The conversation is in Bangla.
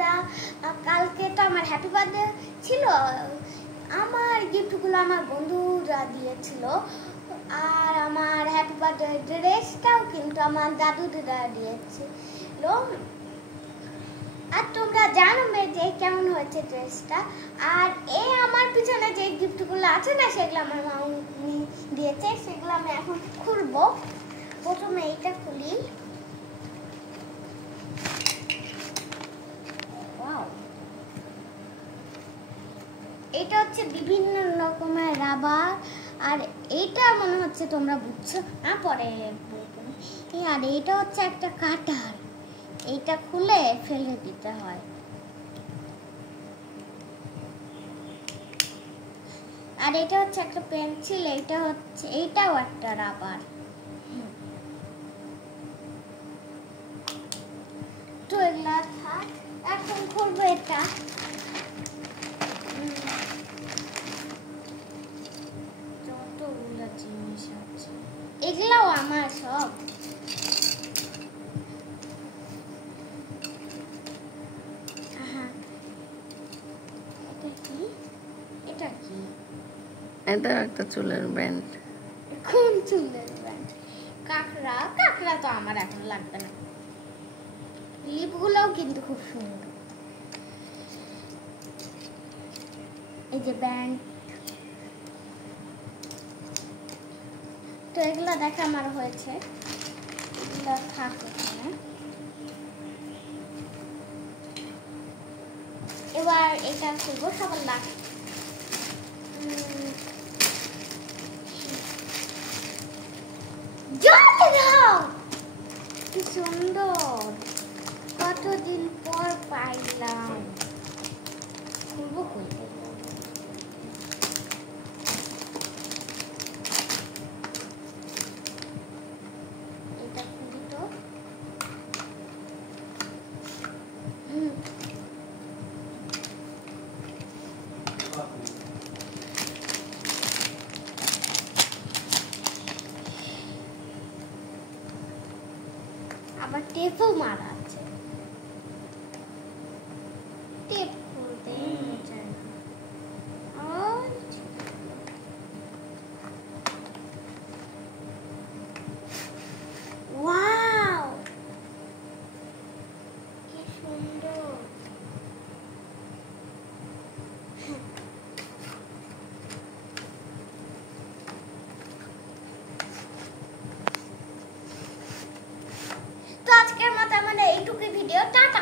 বন্ধুরা, কালকে তো আমার হ্যাপি বার্থডে ছিল। আমার গিফটগুলো আমার বন্ধুরা দিয়েছিল, আর আমার হ্যাপি বার্থডে ড্রেসটাও কিন্তু আমার দাদুরা দিয়েছিল। আর তোমরা জানবে যে কেমন হয়েছে ড্রেসটা। আর এই আমার পিছনে যে গিফটগুলো আছে না, সেগুলো আমার মামি দিয়েছে, সেগুলো আমি এখন খুলবো। প্রথমে এইটা খুলি। এটা হচ্ছে বিভিন্ন রকমের রাবার, আর এইটা মনে হচ্ছে তোমরা বুঝছো না, পরে আর এইটা হচ্ছে একটা কাটার, এইটা খুলে ফেলে দিতে হয়। আর এটা হচ্ছে একটা পেন্সিল, এইটাও একটা রাবার। তো এগুলা থাক, এখন খুলবো এটা। যতগুলো জিনিস আছে এগুলাও আমার সব। এটা একটা চুলের ব্যান্ড। কোন চুলের ব্যান্ড? কাকড়া তো আমার এখন লাগবে না। লিপগুলোও কিন্তু খুব সুন্দর। এই যে ব্যান্ড, তো এগুলো দেখা আমার হয়েছে, এগুলো থাকে। এবার এটা করবো সবার লাস্ট। কি সুন্দর, কতদিন পর পাইলাম। খুলবো খুলবো। এটা খুলি তো। আবার টেপও মারা আছে, টেপ খুলতে চায় না। ওয়াও, কি সুন্দর। তো আজকের মতো আমাদের এইটুকুই ভিডিও। টাটা।